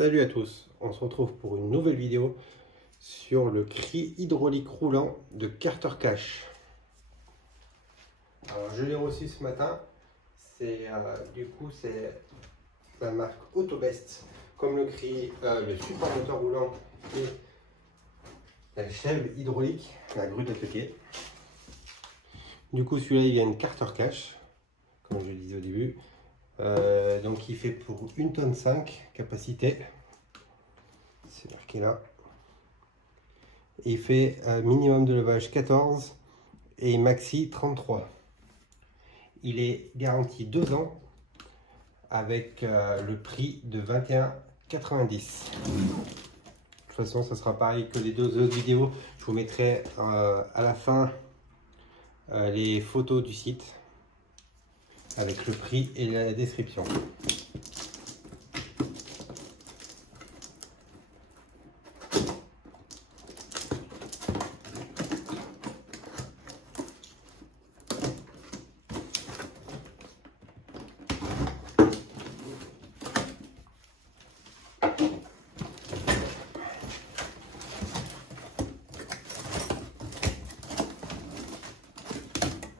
Salut à tous, on se retrouve pour une nouvelle vidéo sur le cri hydraulique roulant de Carter Cash. Alors je l'ai reçu ce matin, c'est c'est la marque Autobest, comme le cri, le support moteur roulant et la chèvre hydraulique, la grue d'atelier. Du coup celui-là il vient de Carter Cash, comme je le disais au début. Donc il fait pour 1,5 tonne capacité, c'est marqué là. Et il fait minimum de levage 14 et maxi 33. Il est garanti 2 ans avec le prix de 21,90. De toute façon ça sera pareil que les deux autres vidéos. Je vous mettrai à la fin les photos du site avec le prix et la description.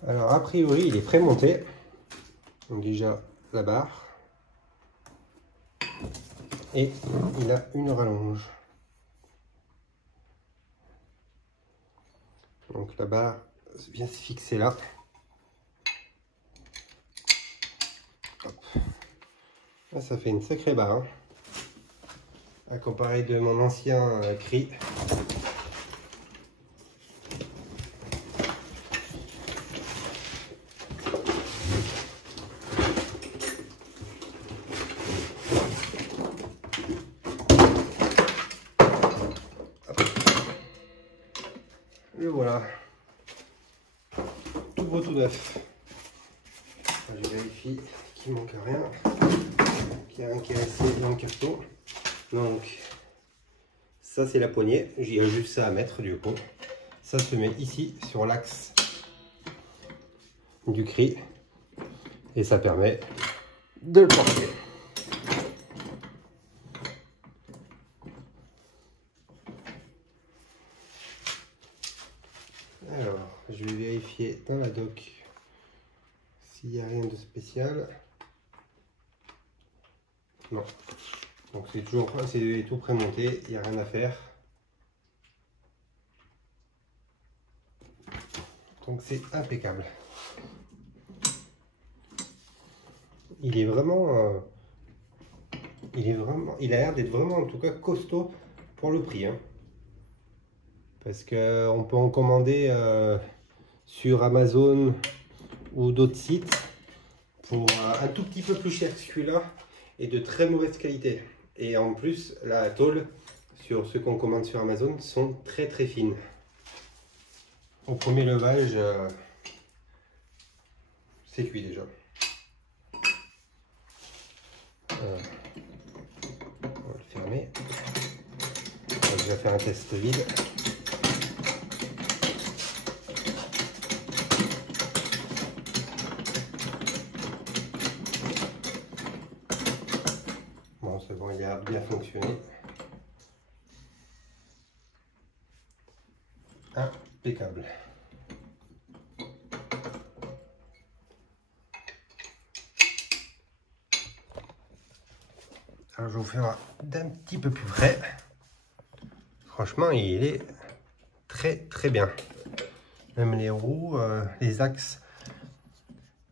Alors a priori il est prémonté, donc déjà la barre, et il a une rallonge. Donc la barre vient se fixer là. Hop. Là, ça fait une sacrée barre, hein, à comparer de mon ancien cri. Le voilà, tout beau tout neuf. Je vérifie qu'il manque rien, qu'il n'y a rien qui est resté dans le carton. Donc ça c'est la poignée, j'y ai juste ça à mettre du coup. Ça se met ici sur l'axe du cri et ça permet de le porter. Alors, je vais vérifier dans la doc s'il n'y a rien de spécial. Non. Donc c'est toujours tout prémonté, il n'y a rien à faire. Donc c'est impeccable. Il est vraiment, il a l'air d'être vraiment en tout cas costaud pour le prix, hein. Parce qu'on peut en commander sur Amazon ou d'autres sites pour un tout petit peu plus cher que celui-là et de très mauvaise qualité. Et en plus, la tôle sur ceux qu'on commande sur Amazon sont très très fines. Au premier levage, c'est cuit déjà. On va le fermer. On va déjà faire un test vide. Bon, c'est bon, il a bien fonctionné. Impeccable. Alors je vais vous faire d'un petit peu plus près. Franchement, il est très très bien. Même les roues, les axes,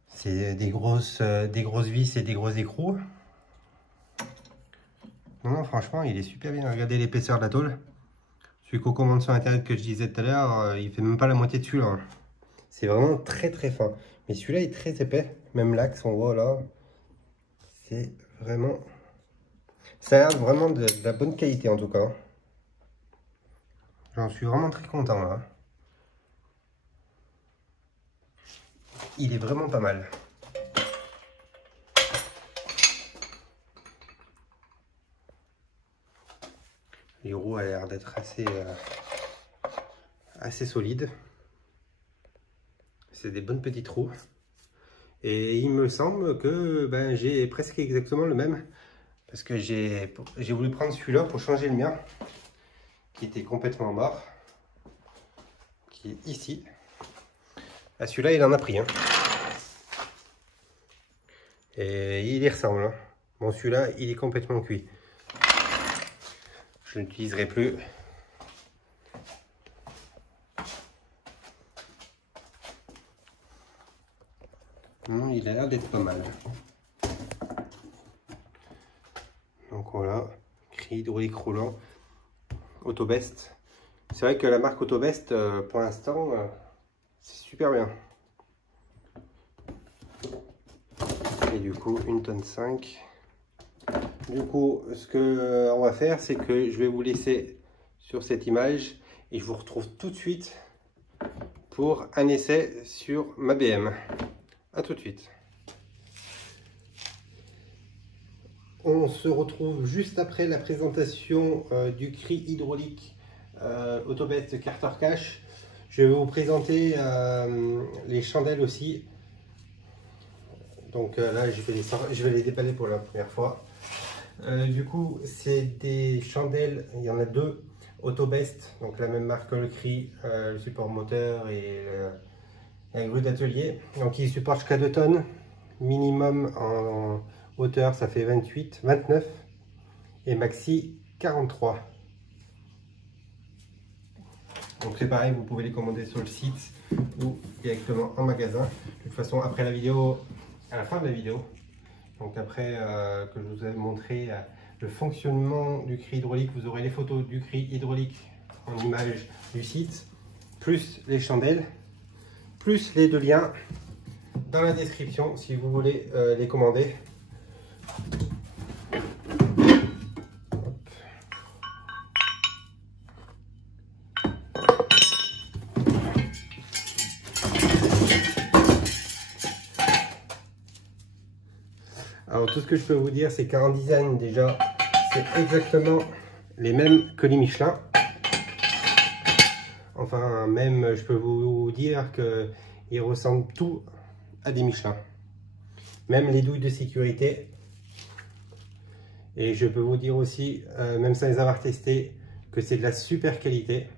c'est des grosses vis et des gros écrous. Non, franchement, il est super bien. Regardez l'épaisseur de la tôle. Celui qu'on commande sur internet que je disais tout à l'heure, il fait même pas la moitié de celui-là, hein. C'est vraiment très très fin. Mais celui-là est très épais. Même l'axe, on voit là. C'est vraiment... Ça a l'air vraiment de la bonne qualité en tout cas. J'en suis vraiment très content là. Il est vraiment pas mal. Les roues a l'air d'être assez solides. C'est des bonnes petites roues. Et il me semble que j'ai presque exactement le même Parce que j'ai voulu prendre celui-là pour changer le mien, qui était complètement mort, qui est ici. Ah, celui-là, il en a pris. Hein. Et il y ressemble. Hein. Bon, celui-là, il est complètement cuit. Je n'utiliserai plus. Il a l'air d'être pas mal. Donc voilà, cri hydraulique roulant, Autobest. C'est vrai que la marque Autobest, pour l'instant, c'est super bien. Et du coup, 1,5 tonne. Du coup, ce que on va faire, c'est que je vais vous laisser sur cette image et je vous retrouve tout de suite pour un essai sur ma BM. A tout de suite. On se retrouve juste après la présentation du cri hydraulique Autobest Carter Cash. Je vais vous présenter les chandelles aussi. Donc là, je vais les déballer pour la première fois. Du coup, c'est des chandelles, il y en a deux, Autobest, donc la même marque que le cri, le support moteur et la grue d'atelier. Donc il supporte jusqu'à 2 tonnes, minimum en hauteur ça fait 28, 29 et maxi 43. Donc c'est pareil, vous pouvez les commander sur le site ou directement en magasin. De toute façon, après la vidéo, à la fin de la vidéo, donc après que je vous ai montré le fonctionnement du cri hydraulique, vous aurez les photos du cri hydraulique en image du site, plus les chandelles, plus les deux liens dans la description si vous voulez les commander. Alors tout ce que je peux vous dire, c'est qu'en design déjà, c'est exactement les mêmes que les Michelin. Enfin, même je peux vous dire qu'ils ressemblent tous à des Michelin. Même les douilles de sécurité. Et je peux vous dire aussi, même sans les avoir testés, que c'est de la super qualité.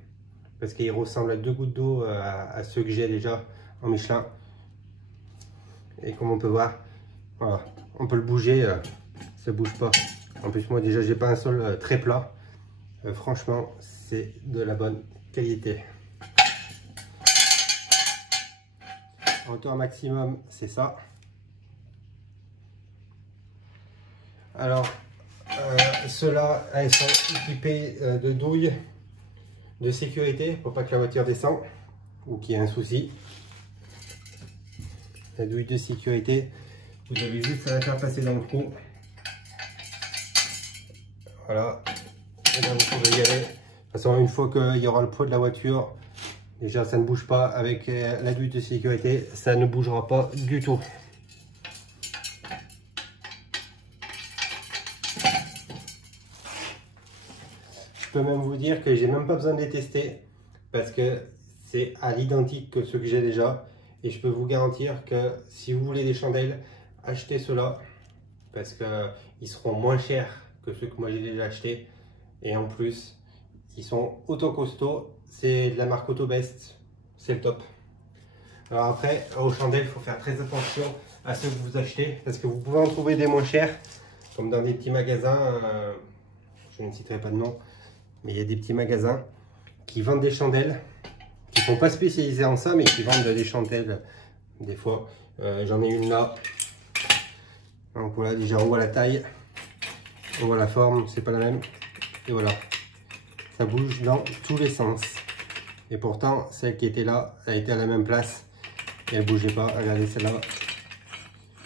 Parce qu'ils ressemblent à 2 gouttes d'eau à ceux que j'ai déjà en Michelin. Et comme on peut voir, voilà, on peut le bouger, ça bouge pas. En plus moi déjà j'ai pas un sol très plat. Franchement c'est de la bonne qualité. En hauteur maximum c'est ça. Alors ceux-là elles sont équipées de douilles de sécurité pour pas que la voiture descende ou qu'il y ait un souci. La douille de sécurité, vous avez juste à la faire passer dans le trou. Voilà. Et là, vous pouvez y aller. De toute façon, une fois qu'il y aura le poids de la voiture, déjà ça ne bouge pas. Avec la douille de sécurité, ça ne bougera pas du tout. Je peux même vous dire que j'ai même pas besoin de les tester parce que c'est à l'identique que ceux que j'ai déjà. Et je peux vous garantir que si vous voulez des chandelles, achetez ceux-là parce qu'ils seront moins chers que ceux que moi j'ai déjà achetés. Et en plus, ils sont auto costauds. C'est de la marque Autobest. C'est le top. Alors après, aux chandelles, il faut faire très attention à ceux que vous achetez parce que vous pouvez en trouver des moins chers, comme dans des petits magasins. Je ne citerai pas de nom, mais il y a des petits magasins qui vendent des chandelles, qui ne sont pas spécialisés en ça, mais qui vendent des chandelles des fois. J'en ai une là. Donc voilà, déjà on voit la taille, on voit la forme, c'est pas la même. Et voilà, ça bouge dans tous les sens. Et pourtant, celle qui était là, elle était à la même place et elle bougeait pas. Regardez celle-là.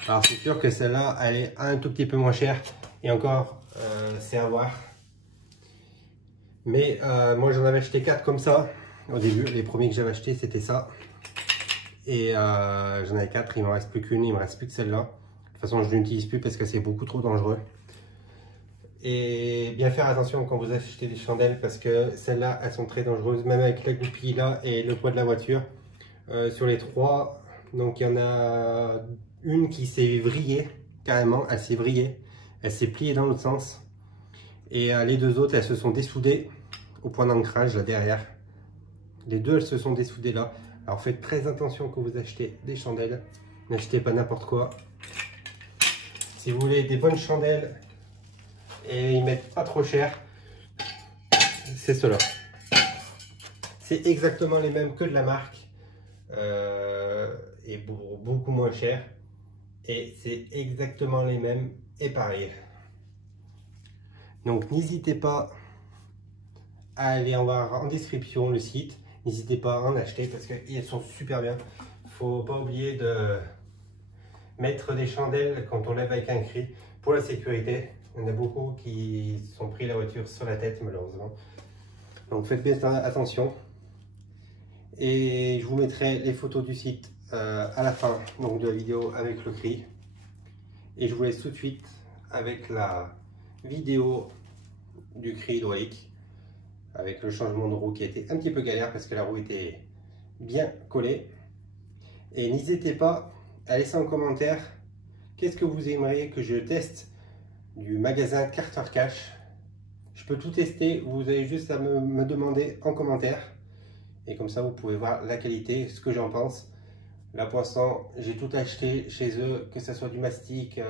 Alors c'est sûr que celle-là, elle est un tout petit peu moins chère. Et encore, c'est à voir. Mais moi, j'en avais acheté 4 comme ça. Au début, les premiers que j'avais acheté, c'était ça. Et j'en avais 4, il ne me reste plus qu'une, il me reste plus que celle-là. De toute façon, je ne l'utilise plus parce que c'est beaucoup trop dangereux. Et bien faire attention quand vous achetez des chandelles parce que celles-là, elles sont très dangereuses, même avec la goupille là et le poids de la voiture. Sur les 3, donc il y en a une qui s'est vrillée, carrément, elle s'est vrillée. elle s'est pliée dans l'autre sens. Et les deux autres, elles se sont dessoudées au point d'ancrage là derrière. Les deux, elles se sont dessoudées là. Alors faites très attention quand vous achetez des chandelles. N'achetez pas n'importe quoi. Si vous voulez des bonnes chandelles et ils mettent pas trop cher, c'est ceux-là. C'est exactement les mêmes que de la marque. Et beaucoup moins cher. Et c'est exactement les mêmes et pareil. Donc n'hésitez pas à aller en voir en description le site. N'hésitez pas à en acheter parce qu'elles sont super bien. Faut pas oublier de mettre des chandelles quand on lève avec un cri pour la sécurité. Il y en a beaucoup qui sont pris la voiture sur la tête malheureusement. Donc faites bien attention. Et je vous mettrai les photos du site à la fin donc, de la vidéo avec le cri. Et je vous laisse tout de suite avec la vidéo du cri hydraulique. Avec le changement de roue qui a été un petit peu galère parce que la roue était bien collée. Et n'hésitez pas à laisser en commentaire qu'est-ce que vous aimeriez que je teste du magasin Carter Cash. Je peux tout tester, vous avez juste à me demander en commentaire. Et comme ça vous pouvez voir la qualité, ce que j'en pense. Là pour l'instant j'ai tout acheté chez eux, que ce soit du mastic,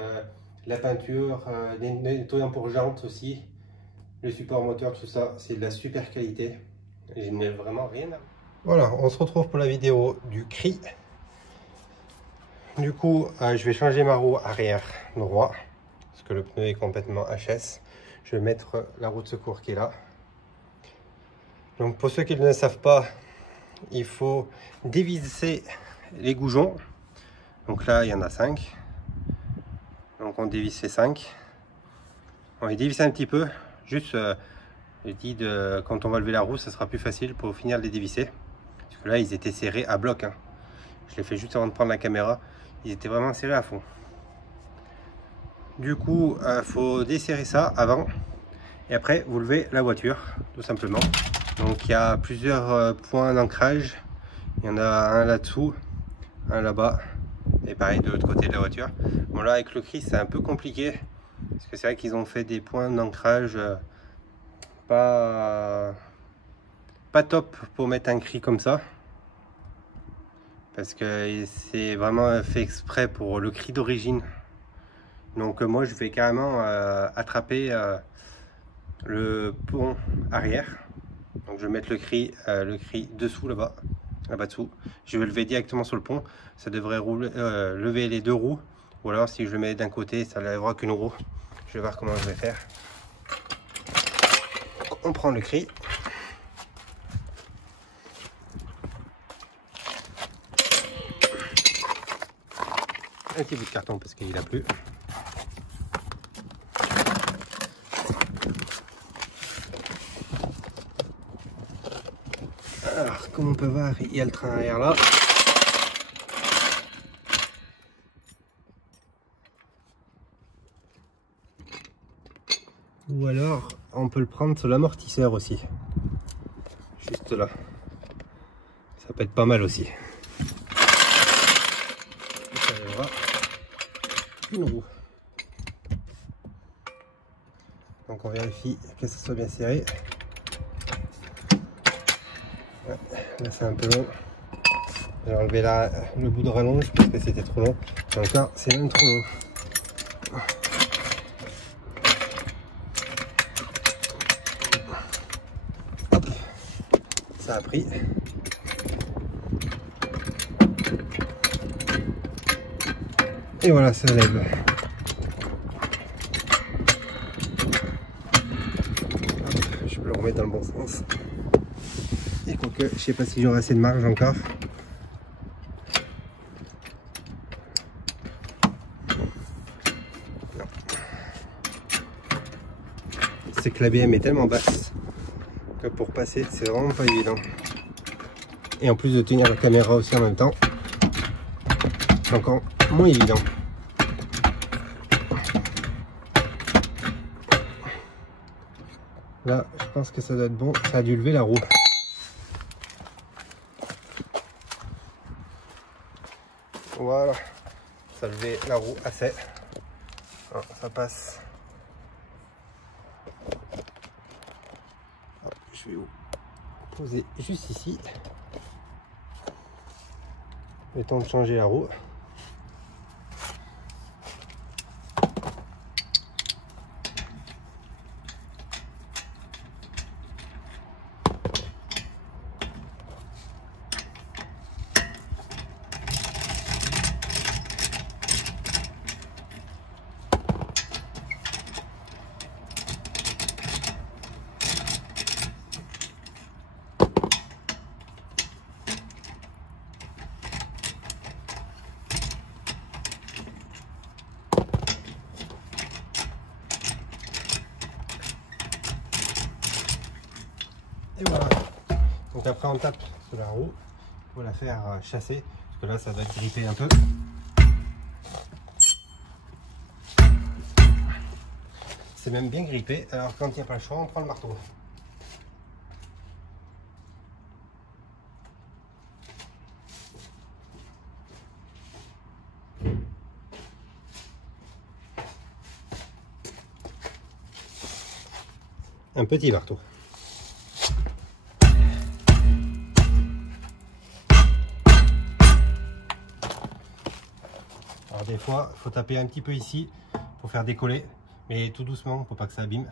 la peinture, des nettoyants pour jantes aussi. Le support moteur, tout ça, c'est de la super qualité. Je n'ai vraiment rien à... Voilà, on se retrouve pour la vidéo du cri. Du coup, je vais changer ma roue arrière droit. Parce que le pneu est complètement HS. Je vais mettre la roue de secours qui est là. Donc pour ceux qui ne le savent pas, il faut dévisser les goujons. Donc là, il y en a 5. Donc on dévisse les 5. On va dévisser un petit peu. Juste, je dis quand on va lever la roue, ça sera plus facile pour finir de les dévisser. Parce que là, ils étaient serrés à bloc. Hein. Je l'ai fait juste avant de prendre la caméra. Ils étaient vraiment serrés à fond. Du coup, faut desserrer ça avant. Et après, vous levez la voiture, tout simplement. Donc, il y a plusieurs points d'ancrage. Il y en a un là-dessous, un là-bas. Et pareil de l'autre côté de la voiture. Bon, là, avec le cri, c'est un peu compliqué. Parce que c'est vrai qu'ils ont fait des points d'ancrage pas top pour mettre un cri comme ça. Parce que c'est vraiment fait exprès pour le cri d'origine. Donc moi je vais carrément attraper le pont arrière. Donc je vais mettre le cri dessous là-bas dessous. Je vais lever directement sur le pont. Ça devrait lever les deux roues. Ou alors si je le mets d'un côté, ça ne lèvera qu'une roue. Je vais voir comment je vais faire. On prend le cri. Un petit bout de carton parce qu'il a plu. Alors, comme on peut voir, il y a le train arrière là. Ou alors, on peut le prendre sur l'amortisseur aussi. Juste là. Ça peut être pas mal aussi. Ça arrivera une roue. Donc on vérifie que ça soit bien serré. Ouais, là c'est un peu long. J'ai enlevé là le bout de rallonge parce que c'était trop long. Et encore, c'est même trop long. Hop, ça a pris. Et voilà, ça lève. Hop, je peux le remettre dans le bon sens. Et quoique, je sais pas si j'aurai assez de marge encore. C'est que la BM est tellement basse que pour passer, c'est vraiment pas évident. Et en plus de tenir la caméra aussi en même temps, c'est encore moins évident. Là, je pense que ça doit être bon. Ça a dû lever la roue. Voilà. Ça a levé la roue assez. Alors, ça passe je vais vous poser juste ici. Le temps de changer la roue. Et voilà. Donc après on tape sur la roue pour la faire chasser, parce que là ça va gripper un peu. C'est même bien grippé, alors quand il n'y a pas le choix, on prend le marteau. Un petit marteau. Alors des fois, il faut taper un petit peu ici pour faire décoller, mais tout doucement pour pas que ça abîme.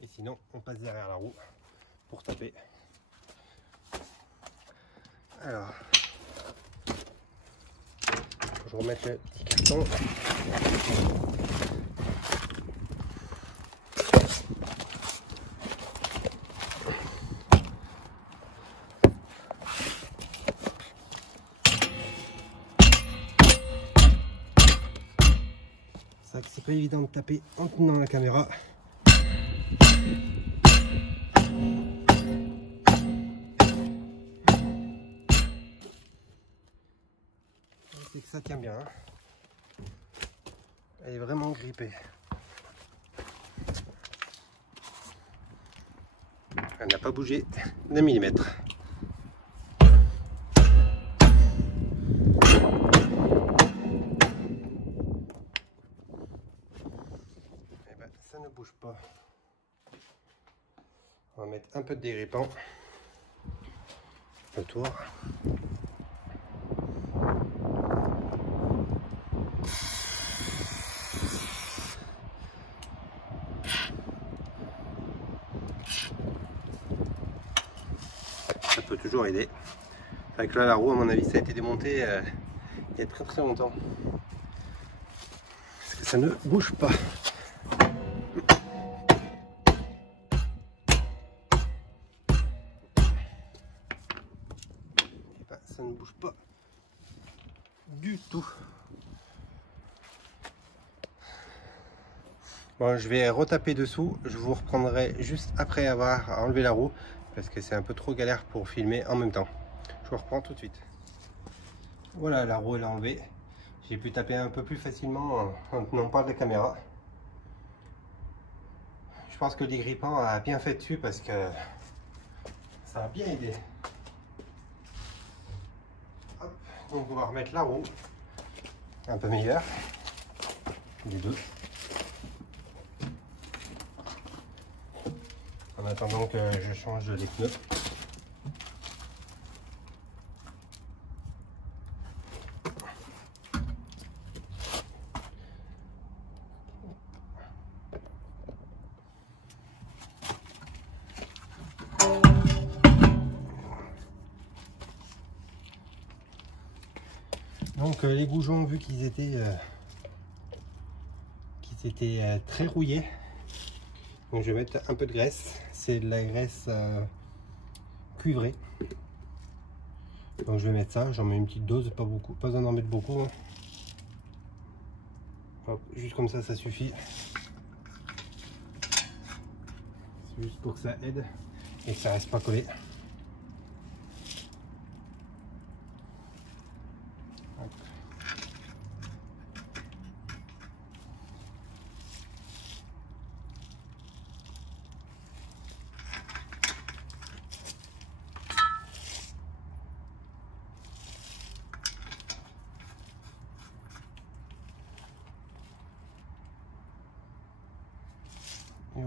Et sinon, on passe derrière la roue pour taper. Alors, je vais remettre le petit carton. C'est pas évident de taper en tenant la caméra. C'est que ça tient bien. Hein. Elle est vraiment grippée. Elle n'a pas bougé d'un millimètre. Ça ne bouge pas. On va mettre un peu de dégrippant autour. Ça peut toujours aider. Avec là la roue à mon avis ça a été démonté il y a très longtemps. Parce que ça ne bouge pas. Ça ne bouge pas du tout. Bon, je vais retaper dessous. Je vous reprendrai juste après avoir enlevé la roue parce que c'est un peu trop galère pour filmer en même temps. Je vous reprends tout de suite. Voilà, la roue elle est enlevée. J'ai pu taper un peu plus facilement en tenant pas de la caméra. Je pense que le dégrippant a bien fait dessus parce que ça a bien aidé. Hop. Donc on va remettre la roue un peu meilleure des deux. En attendant que je change les pneus. Donc les goujons, vu qu'ils étaient très rouillés, donc je vais mettre un peu de graisse. C'est de la graisse cuivrée. Donc je vais mettre ça, j'en mets une petite dose, pas beaucoup, pas besoin d'en mettre beaucoup. Hein. Hop, juste comme ça suffit. C'est juste pour que ça aide et que ça reste pas collé. Hop.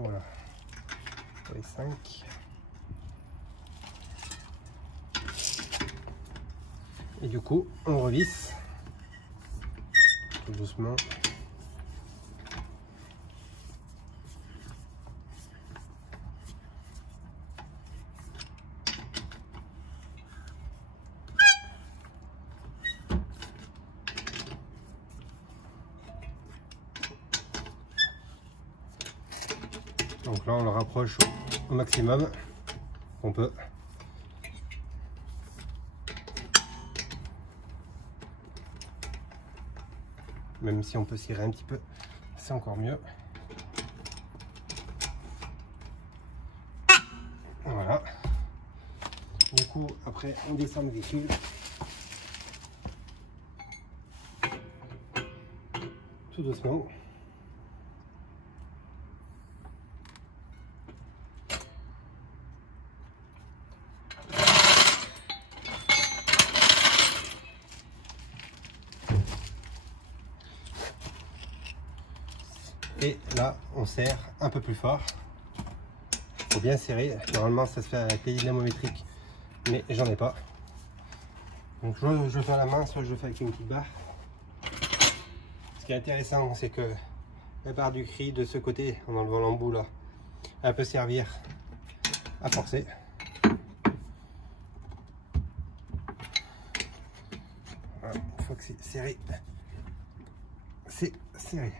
voilà. Pour les 5. Et du coup, on revisse tout doucement. Donc là, on le rapproche au maximum qu'on peut. Même si on peut cirer un petit peu, c'est encore mieux. Voilà. Du coup, après, on descend les fils. Tout doucement. Et là, on serre un peu plus fort. Il faut bien serrer. Normalement, ça se fait avec les dynamométriques, mais j'en ai pas. Donc, soit je le fais à la main, soit je le fais avec une petite barre. Ce qui est intéressant, c'est que la barre du cri de ce côté, en enlevant l'embout là, elle peut servir à forcer. Voilà, une fois que c'est serré, c'est serré.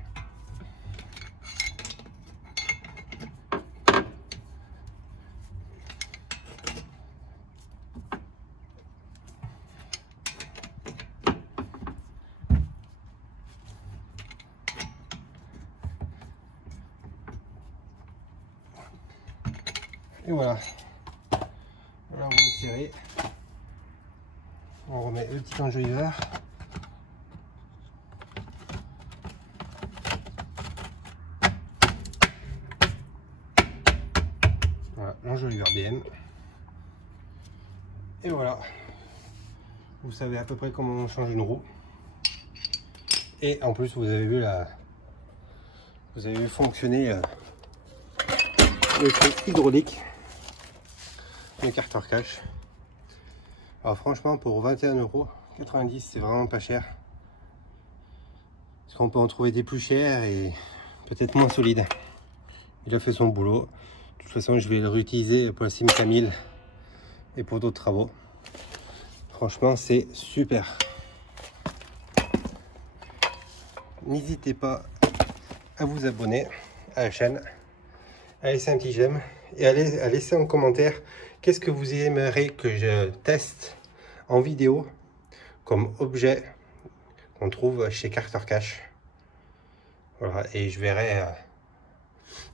Et voilà. Là, on va le serrer. On remet le petit enjoliveur. Voilà, l'enjoliveur BM. Et voilà. Vous savez à peu près comment on change une roue. Et en plus, vous avez vu fonctionner le truc hydraulique. Le carter cash. Alors franchement, pour 21,90 €, c'est vraiment pas cher. Parce qu'on peut en trouver des plus chers et peut-être moins solides. Il a fait son boulot. De toute façon, je vais le réutiliser pour la Simca 1000 et pour d'autres travaux. Franchement, c'est super. N'hésitez pas à vous abonner à la chaîne, à laisser un petit j'aime et à laisser en commentaire qu'est-ce que vous aimeriez que je teste en vidéo comme objet qu'on trouve chez Carter Cash. Voilà, et je verrai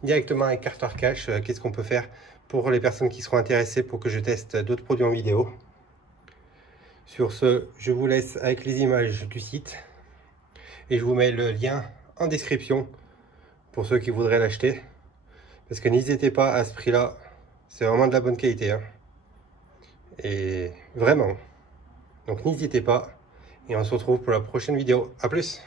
directement avec Carter Cash qu'est-ce qu'on peut faire pour les personnes qui seront intéressées pour que je teste d'autres produits en vidéo. Sur ce, je vous laisse avec les images du site et je vous mets le lien en description pour ceux qui voudraient l'acheter. Parce que n'hésitez pas, à ce prix-là, c'est vraiment de la bonne qualité. Hein. Et vraiment. Donc n'hésitez pas. Et on se retrouve pour la prochaine vidéo. A plus!